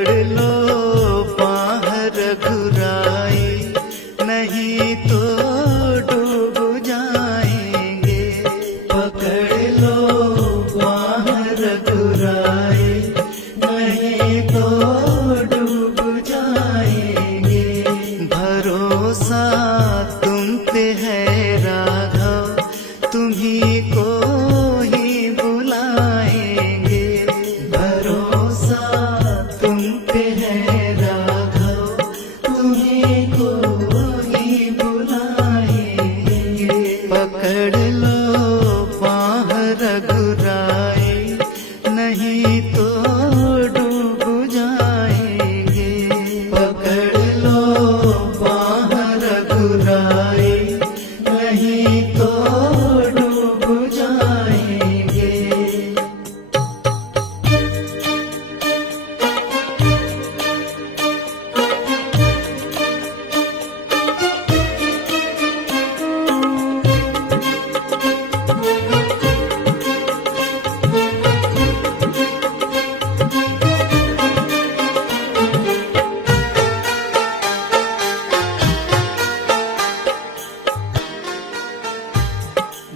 पकड़ लो बाह रघुराई, नहीं तो डूब जाएंगे। पकड़ लो बाह रघुराई, नहीं तो डूब जाएंगे। भरोसा तुम पे है राघव, तुम्ही को ही बुलाएंगे। भरोसा तुम पे है राघव, तुम्ही को ही बुलाएंगे। पकड़ लो बाह रघुराई, नहीं तो डूब जाएंगे। पकड़ लो बाह रघुराई, नहीं तो डूब जाएंगे।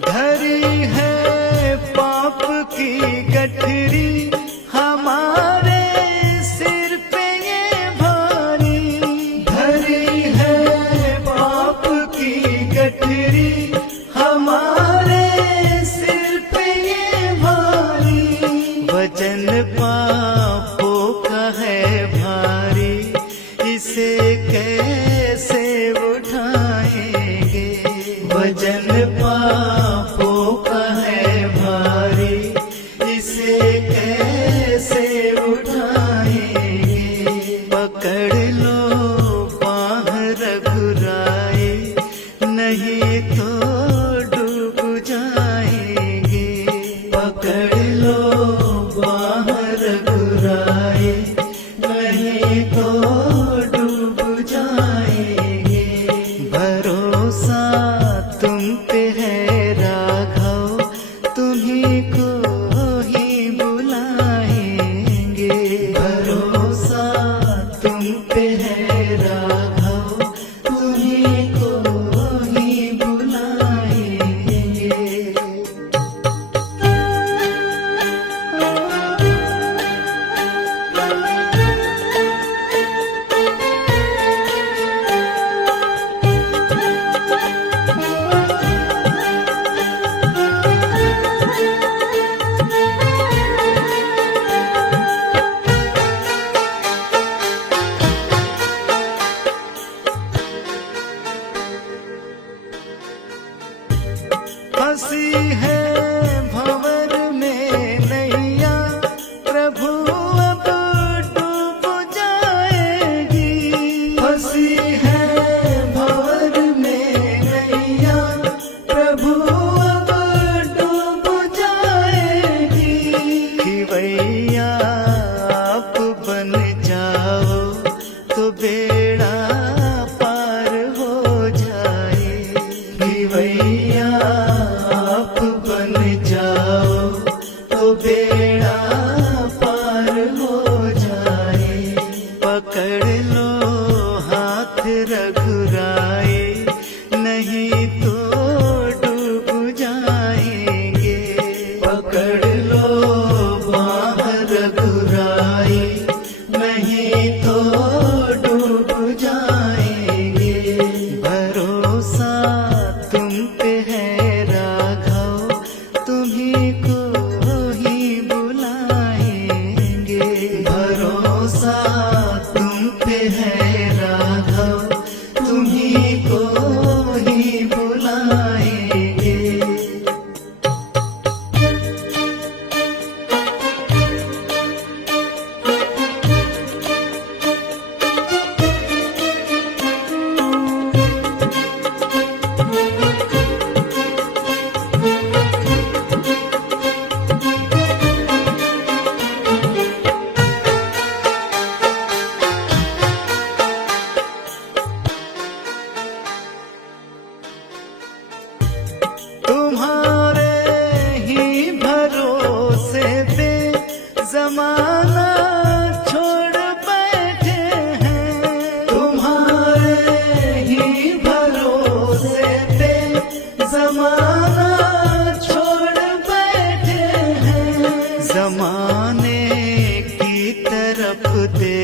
धरी है पाप की गठरी, हमारे सिर पे ये भारी। धरी है पाप की गठरी, हमारे सिर पे ये भारी। वजन पापों का है भारी, इसे कैसे उठाएंगे। वजन पापों का है भारी, इसे कैसे उठाएंगे। पकड़ लो बाह रघुराई, नहीं तो डूब जाएंगे। पकड़ लो बाह रघुराई, नहीं तो डूब जाएंगे। भरोसा तुम पे है राघव, तुम्ही को ही बुलाएंगे। भरोसा तुम पे है राघव, तुम्ही को ही बुलाएंगे। हंसी है भंवर में नैया, प्रभु अब डूब जाएगी। हंसी है भंवर में नैया, प्रभु अब डूब जाएगी। खिवैया आप बन जाओ तो बेड़ा पार हो जाए। खिवैया आप बन जाओ तो बेड़ा पार हो जाए। पकड़ लो हाथ रघुराई, नहीं तो डूब जाएंगे। पकड़ लो बाह रघुराई, नहीं तो डूब जाएंगे। भरोसा तुम पे है राघव, तुम्ही को ही बुलाएंगे। भरोसा तुम पे है राघव, तुम्ही को ही बुलाएंगे।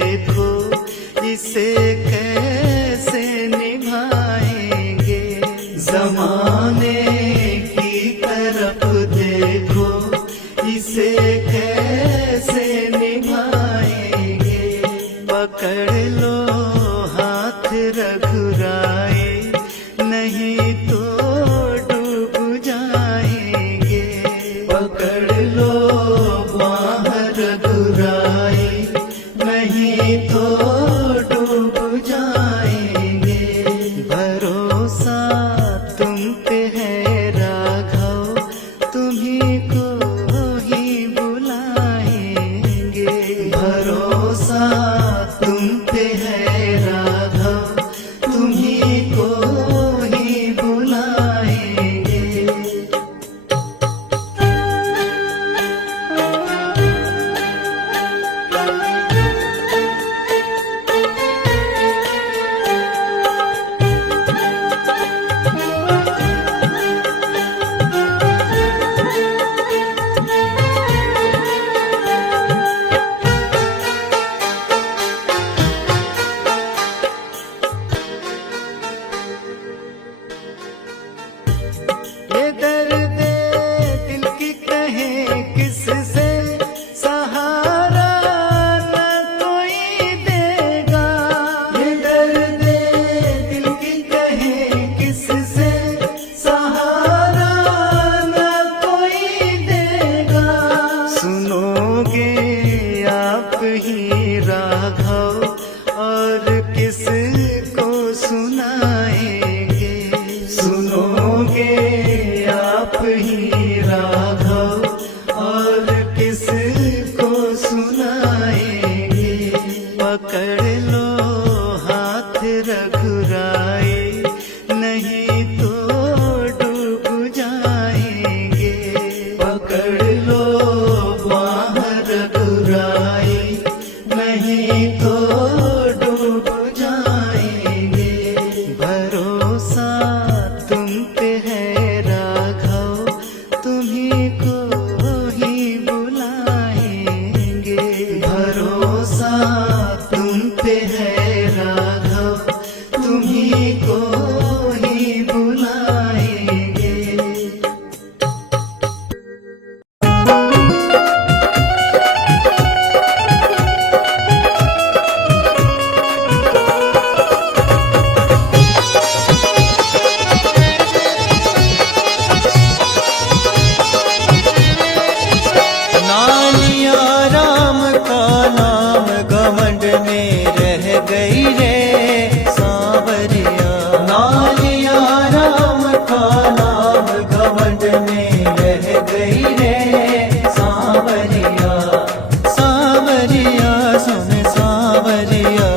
देखो इसे कैसे निभाएंगे। जमाने की तरफ देखो इसे कैसे निभाएंगे। पकड़ लो हाथ रघुराई, नहीं तो डूब जाएंगे। पकड़ लो बाह रघुराई, नहीं तो डूब जाएंगे। भरोसा तुम पे है राघव, तुम्ही को ही बुलाएंगे। भरोसा तुम पे है राघव, तुम्ही को ही बुलाएंगे। ये दर्द दिल की कहें किससे, सहारा न कोई देगा। ये दर्द दिल की कहें किससे, सहारा न कोई देगा। सुनोगे आप ही राघव और किसको सुनाएंगे। सुनोगे आप ही राघव और किसको सुनाएंगे। पकड़ लो हाथ रघुराई, नहीं तो डूब जाएंगे। पकड़ लो बाह रघुराई, नहीं तो डूब जाएंगे। भरोसा तुम पे है राघव, तुम्ही को ही बुलाएंगे। भरोसा तुम पे है राघव, तुम्ही को ही बुलाएंगे। नालिया राम का नाम घमंड में रह गई रे सांवरिया। नालिया राम का नाम घमंड में रह गई रे सांवरिया। सांवरिया सुन सांवरिया,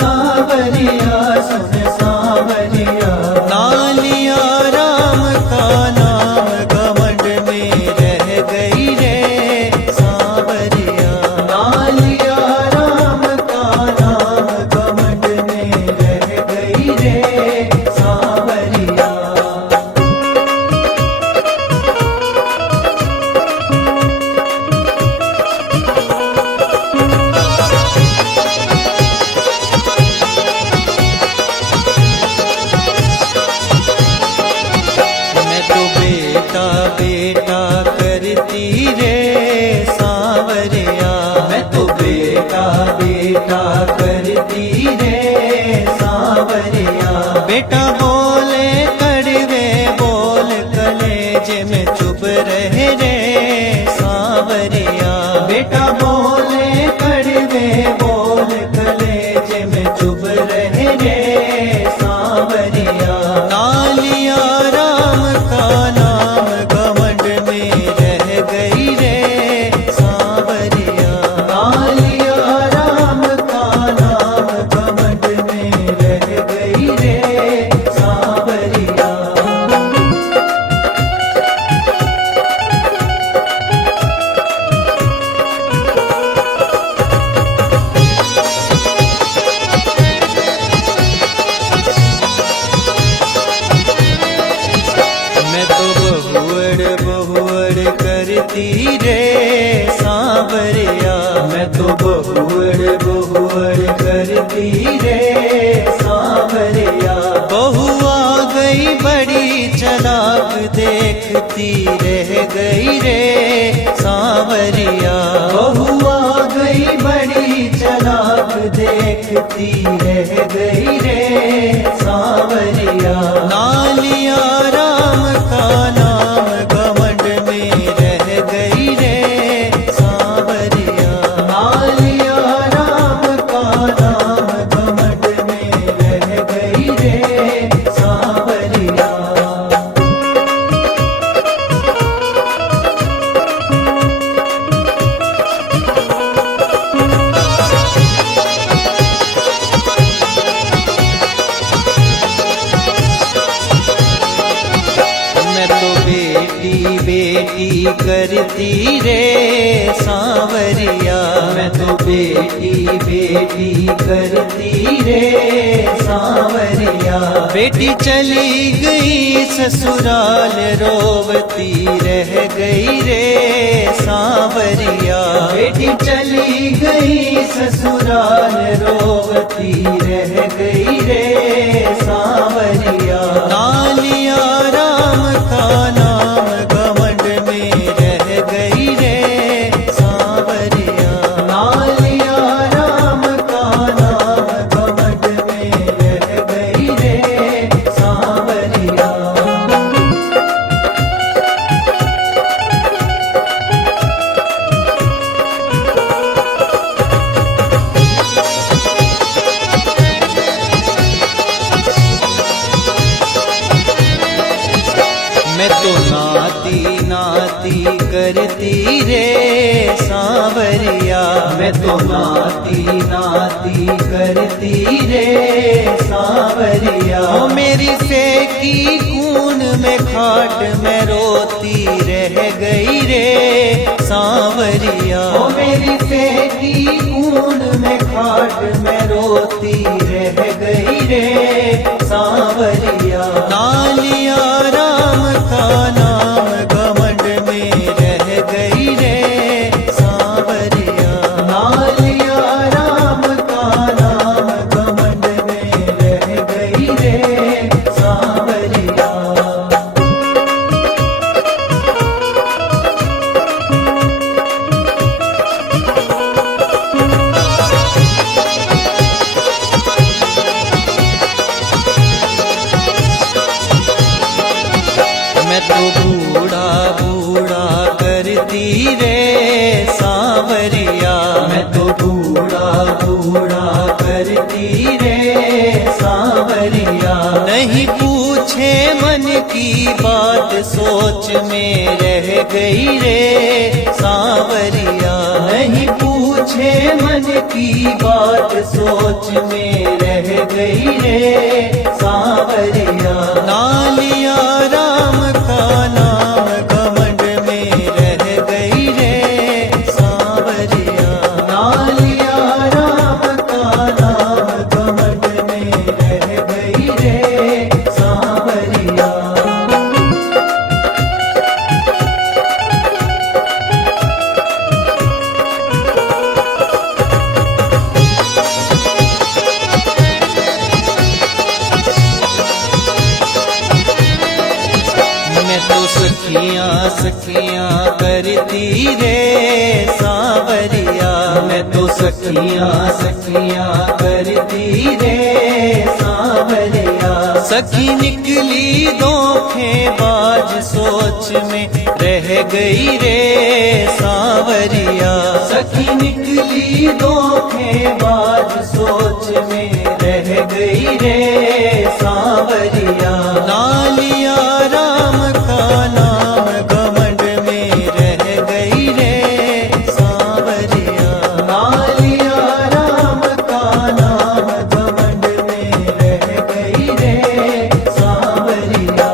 सांवरिया सुन सांवरिया। नालिया राम का नाम घमंड में रह गई रे सांवरिया। नालिया राम का नाम घमंड में रह गई रे सांवरिया। मैं तो बेटा बेटा करती रे सांवरिया। मैं तो बेटा बेटा करती रे सांवरिया। बेटा बोले कड़वे बोल कलेजे में चुप रहे रे सांवरिया। बेटा बोले कड़वे बोल कलेजे में चुप रहे रे सांवरिया। नालिया राम का नाम घमंड में रह गई रे सांवरिया। नालिया राम का नाम घमंड में रह गई रे हुअड़ करती रे सांवरिया। बहू आ गई बड़ी चालाक देखती रह गई रे सांवरिया। बहू आ गई बड़ी चालाक देखती रह गई रे सांवरिया। नालिया राम का नाम घमंड में रह गई रे सांवरिया। नालिया राम का नाम घमंड में रह गई रे सांवरिया। मैं तो बेटी बेटी करती रे सांवरिया। मैं तो बेटी बेटी करती रे सांवरिया। बेटी चली गई ससुराल रोवती रह गई रे सांवरिया। बेटी चली गई ससुराल रोवती रह गई रे सांवरिया। नालिया राम का नाम घमंड में रह गई रे सांवरिया। नालिया राम का नाम घमंड में रह गई रे सांवरिया। मैं तो नाती नाती करती रे सांवरिया। मैं तो नाती नाती करती रे सांवरिया। ओ मेरी फेंकी खून में खाट में रोती रह गई रे सांवरिया। ओ मेरी फेंकी खून में खाट में रोती रह गई रे सांवरिया। नालिया राम का नाम घमंड में रह गई रे सांवरिया। नालिया राम का नाम घमंड में रह गई रे सांवरिया। मैं तो बूढ़ा बूढ़ा करती रे सांवरिया। मैं तो बूढ़ा बूढ़ा करती रे सांवरिया। नहीं पूछे मन की बात सोच में रह गई रे सांवरिया। नहीं पूछे मन की बात सोच में रह गई रे सांवरिया। नालिया राम का नाम घमंड में रह गई रे सांवरिया। नालिया राम का नाम घमंड में रह गई रे सांवरिया। मैं तो सखियाँ सखियाँ करती रे सांवरिया। मैं तो सखियाँ सखियाँ करती रे सांवरिया। सखी निकली धोखेबाज सोच में रह गई रे सांवरिया। सखी निकली धोखेबाज सोच में रह गई रे सांवरिया। नालिया राम का नाम घमंड में रह गई रे सांवरिया। नालिया राम का नाम घमंड में रह गई रे सांवरिया।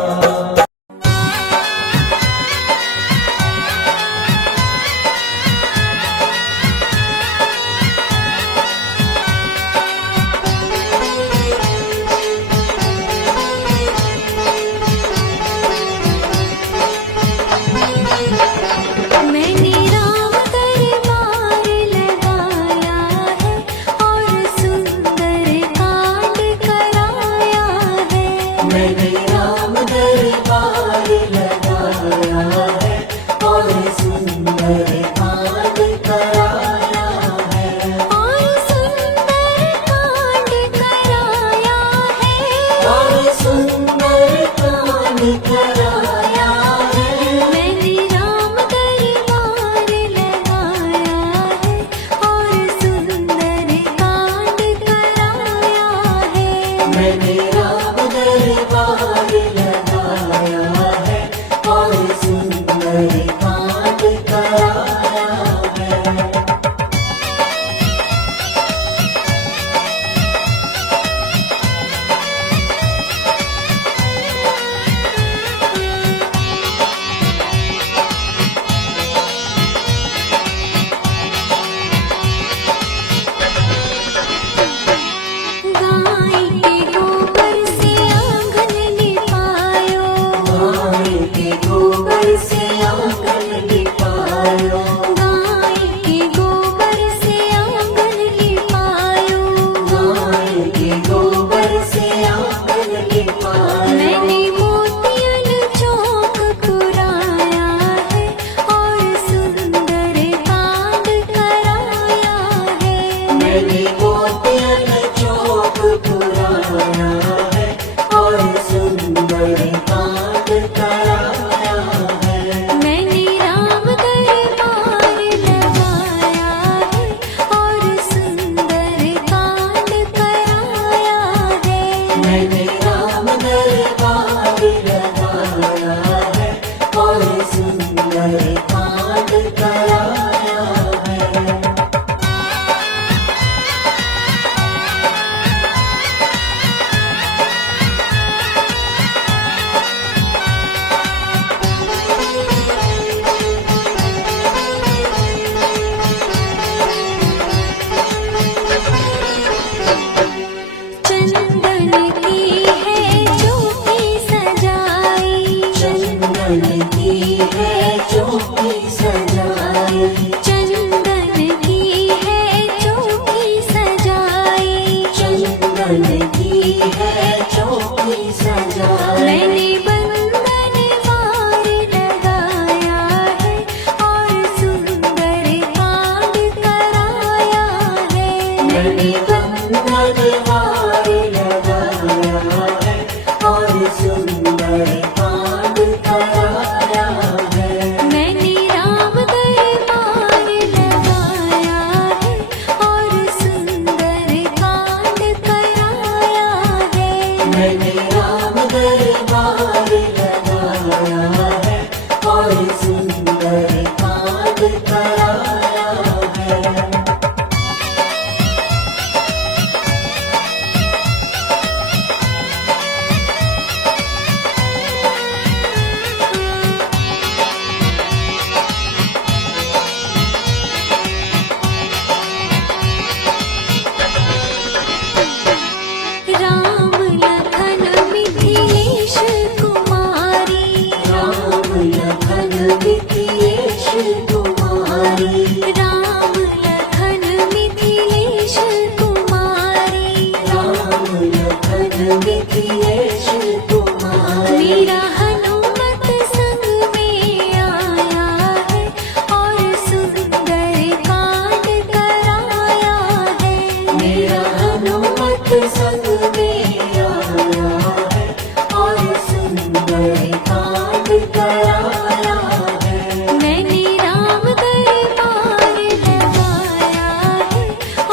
मैंने मोतियन चौक पुराया है और सुंदर कांड कराया है। मैंने राम दरबार लगाया है और सुंदर कांड कराया है। मैंने राम दरबार लगाया है और सुंदर कांड कराया है। चंदन की है चौकी सजाई, चंदन की है चौकी सजाई, चंदन की है चौकी सजाई। चंदन की है चौकी सजाई। मैंने बंधन वार लगाया है और सुंदर कांड कराया है। मैंने बंधन वार लगाया है और सुंदर कांड कराया है। मैंने राम दरबार लगाया है और सुंदर कांड कराया है। मैंने राम दरबार लगाया है और सुंदर कांड कराया है। राम लखन मिथिलेश कुमारी, राम लखन मिथिलेश कुमारी, राम लखन मिथिलेश कुमारी। राम लखन मिथिलेश कुमारी। मेरा हनुमत संग में आया है और सुंदर कांड कराया है। मेरा हनुमत संग में आया है और सुंदर कांड कराया है। मैंने राम दरबार लगाया है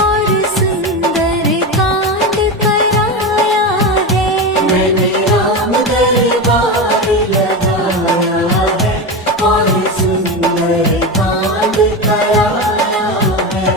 और सुंदर कांड कराया है। मैंने राम दरबार लगाया है और सुंदर कांड कराया है।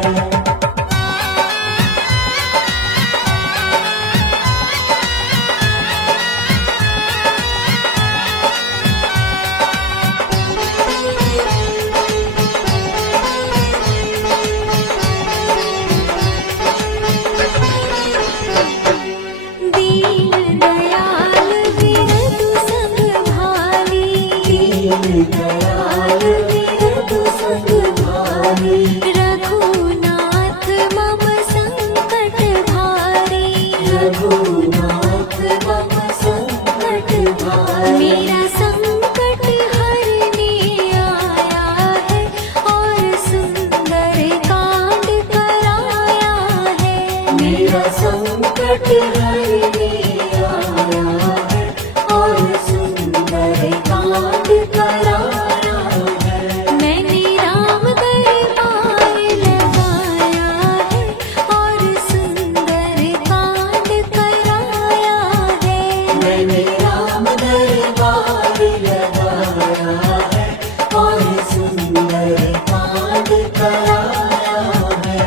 दीन दयाल विरधु संग भाली, दीन दयाल विरधु संग भाली, रघुनाथ मम संकट भारी। रघुनाथ मम संकट भारी। मेरा संकट हरने आया है और सुंदर कांड कराया है। मेरा संकट हरने आया है और सुंदर कांड कराया है। मैंने राम दरबार लगाया है और सुंदर कांड कराया है। मैंने राम दरबार लगाया है और सुंदर कांड कराया है।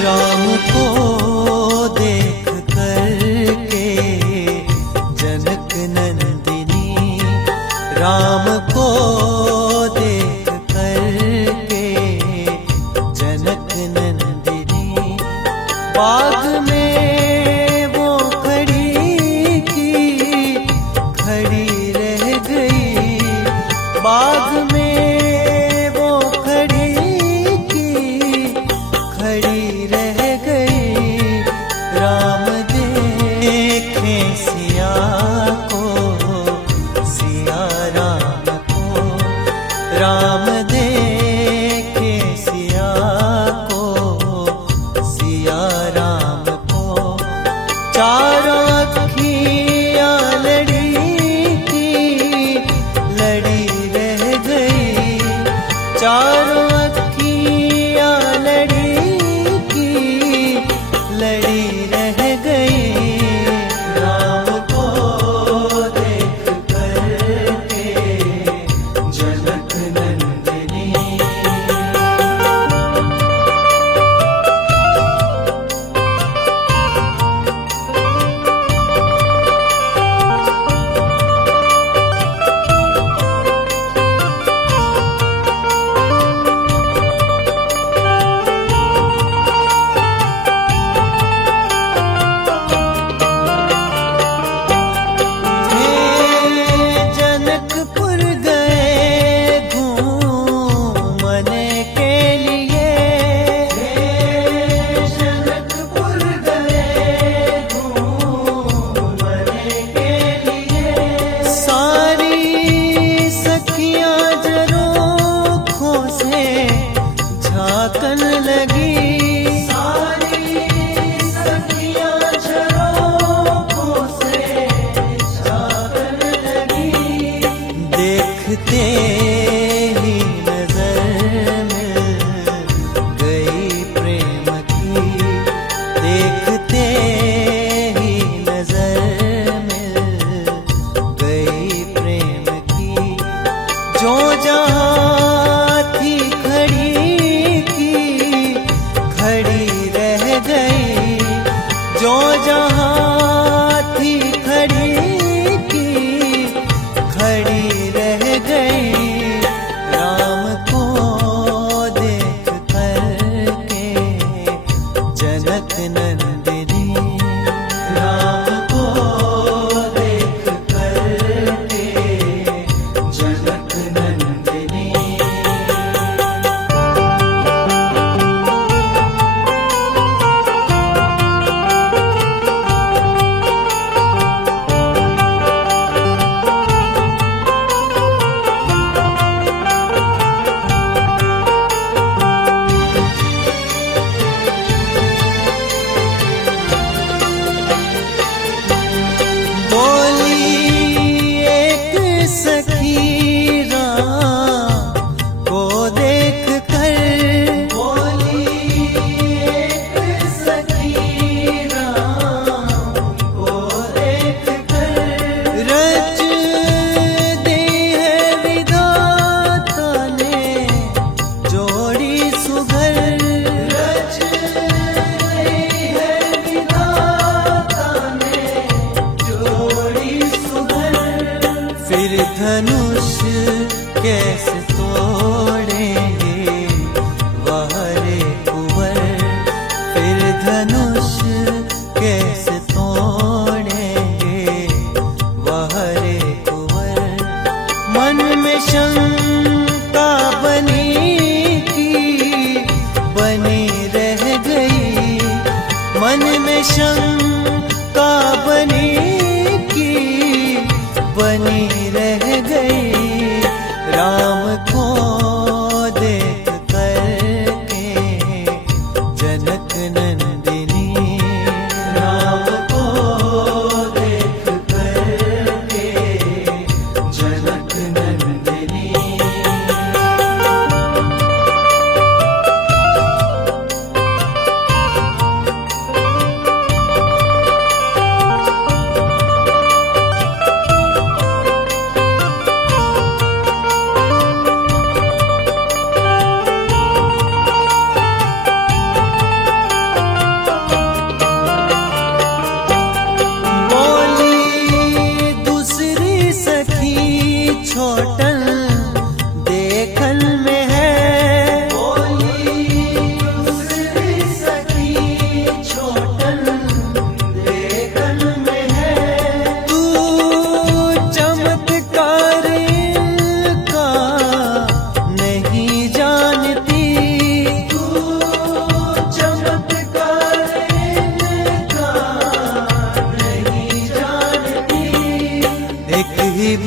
राम को देख करके जनक नंदिनी, राम को देख करके जनक नंदिनी, बाग में वो खड़ी की बाग में वो खड़ी की खड़ी रह गई। राम देखे सिया को, सिया राम को, राम देखे सिया को, सिया राम को। चारों अखियाँ लड़ी की लड़ी रह गई। चारों अखियाँ लड़ी की लड़ी रह गई। राम को देख करके जनक नंदिनी। जनकपुर गए घूमने के लिए। जनकपुर गए घूमने के लिए। सारी सखियां झरोखों से झांकन लगी। सारी सखियां झरोखों से झांकन लगी। देखते ही नजर मिल गई प्रेम की। देखते ही नजर मिल गई प्रेम की। जो जहाँ थी खड़ी की खड़ी रह गई। जो जहाँ थी खड़ी की खड़ी रह गई। राम को देख करके जनक नंदिनी। राम को देख करके जनक नंदिनी। बोली एक सखी राम को देख कर। बोली एक सखी राम को देख कर। रच दी है विधाता ने जोड़ी सुघर। रच दी है विधाता ने जोड़ी सुघर। फिर धनुष कैसे तोड़ेंगे वह रे कुंवर। फिर धनुष कैसे तोड़ेंगे वह रे कुंवर। मन में शंका बनी की बनी रह गई। मन में शंका बनी की बनी रह गई। राम को देख करके जनक नंदिनी। राम को देख करके जनक नंदिनी।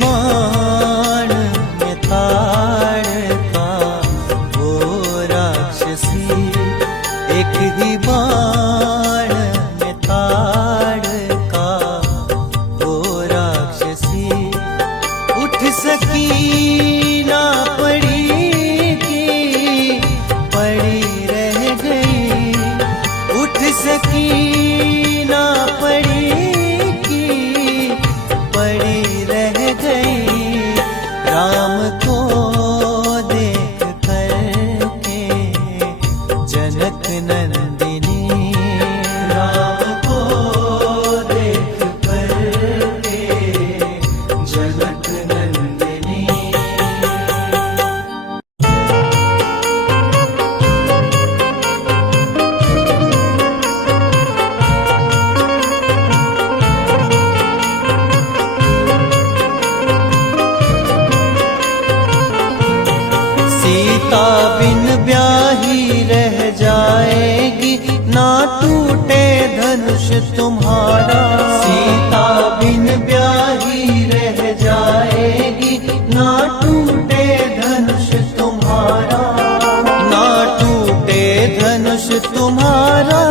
बाण में ताड़ता वो राक्षसी, एक ही बाण में ताड़का वो राक्षसी। उठ सकी ना पड़ी की पड़ी रह गई, उठ सकी ना पड़ी की पड़ी रह गई। राम को देख करके जनक नंदिनी, राम को देख करके जनक नंदिनी। सीता बिन ब्याही रह जाएगी, ना टूटे धनुष तुम्हारा। सीता बिन ब्याही रह जाएगी, ना टूटे धनुष तुम्हारा। ना टूटे धनुष तुम्हारा,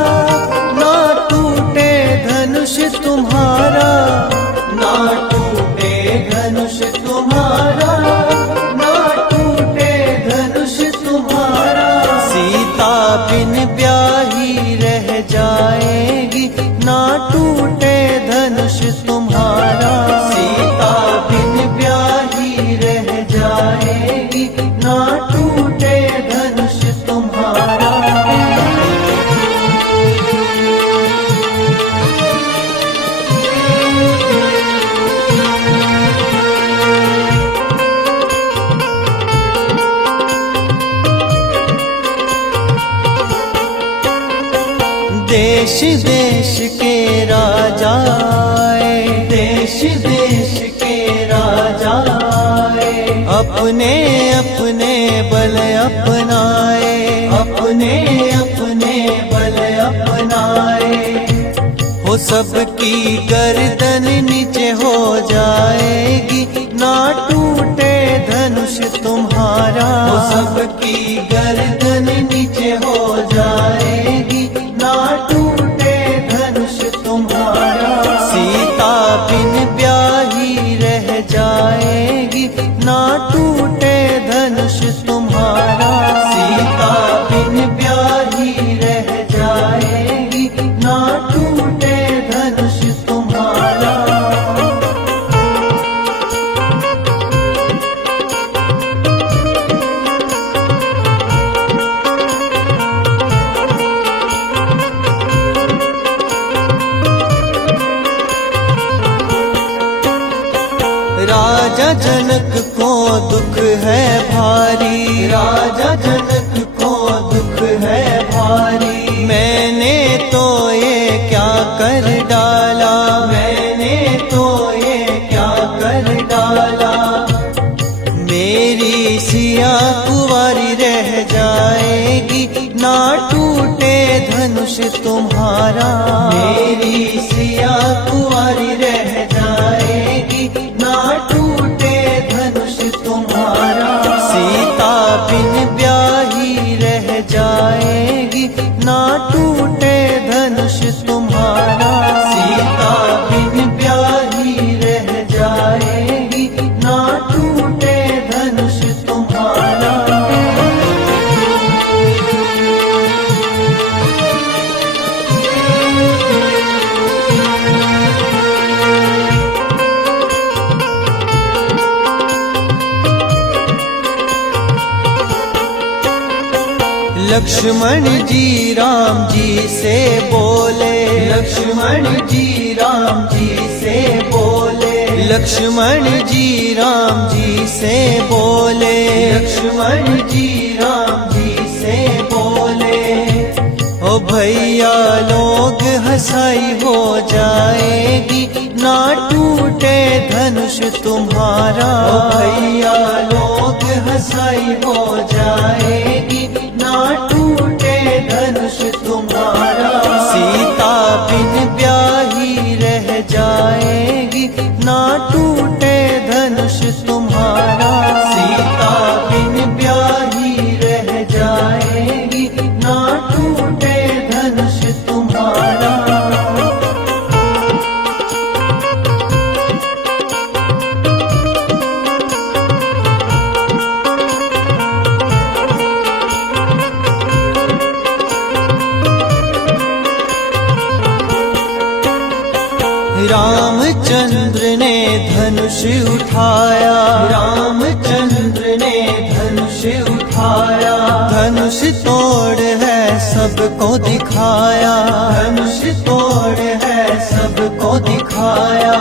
ना टूटे धनुष तुम्हारा, ना टूटे धनुष तुम्हारा, ना टूटे धनुष तुम्हारा। सीता बिन ब्याही रह जाएगी, ना टूटे धनुष तुम्हारा। सीता बिन ब्याही रह जाएगी, ना टूटे धनुष तुम्हारा। देश देश के राजा आए, देश देश के राजा आए। अपने अपने बल अपनाए, अपने अपने बल अपनाए। हो सबकी गर्दन नीचे हो जाएगी, ना टूटे धनुष तुम्हारा। हो सबकी गर्दन नीचे हो जाएगी, ना टूटे धनुष तुम्हारा। सीता बिन ब्याही रह जाएगी, ना टूटे धनुष तुम्हारा। सीता बिन ब्याही रह जाएगी, ना टूटे धनुष तुम्हारा। राजा जनक को दुख है भारी, राजा जनक को दुख है भारी। मैंने तो ये क्या कर डाला, मैंने तो ये क्या कर डाला। मेरी सिया कुंवारी रह जाएगी, ना टूटे धनुष तुम्हारा। मेरी सिया कुंवारी रह जाएगी, ना टूटे धनुष तुम्हारा। सीता बिन ब्याही रह जाएगी, ना टूटे धनुष तुम्हारा। सीता बिन ब्याही रह जाएगी, ना टूटे धनुष तुम्हारा। लक्ष्मण जी राम जी से बोले, लक्ष्मण जी राम जी से बोले। लक्ष्मण जी राम जी से बोले, लक्ष्मण जी राम जी से बोले। ओ भैया लोग हंसाई हो जाएगी, ना टूटे धनुष तुम्हारा। ओ भैया लोग हंसाई हो जाएगी, ना टूटे धनुष तुम्हारा। सीता बिन ब्याही रह जाएगी, ना टूटे धनुष उठाया, रामचंद्र ने धनुष उठाया। धनुष तोड़ है सबको दिखाया, धनुष तोड़ है सबको दिखाया।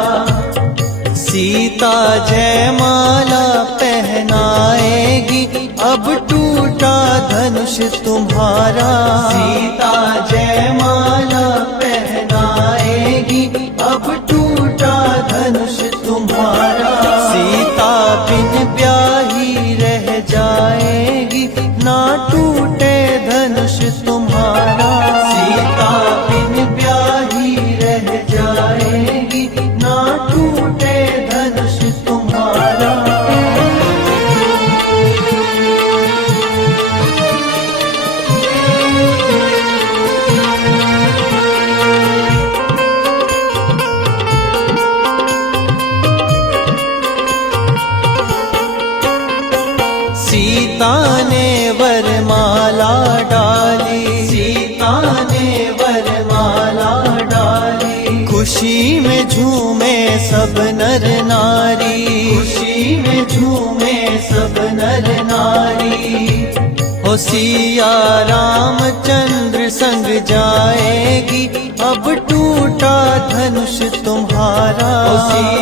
सीता जयमाला पहनाएगी, अब टूटा धनुष तुम्हारा। सीता जयमाला पहनाएगी, अब टूटा धनुष तुम्हारा। सीता बिन ब्याही रह जाएगी, ना टूटे धनुष तुम्हारा। सीता बिन ब्याही रह जाएगी, ना टूटे धनुष तुम्हारा। सीता ने वरमाला डाली, सीता ने वरमाला डाली। खुशी में झूमे सब नर नारी, खुशी में झूमे सब नर नारी। ओ सिया रामचंद्र संग जाएगी, अब टूटा धनुष तुम्हारा। ओ सिया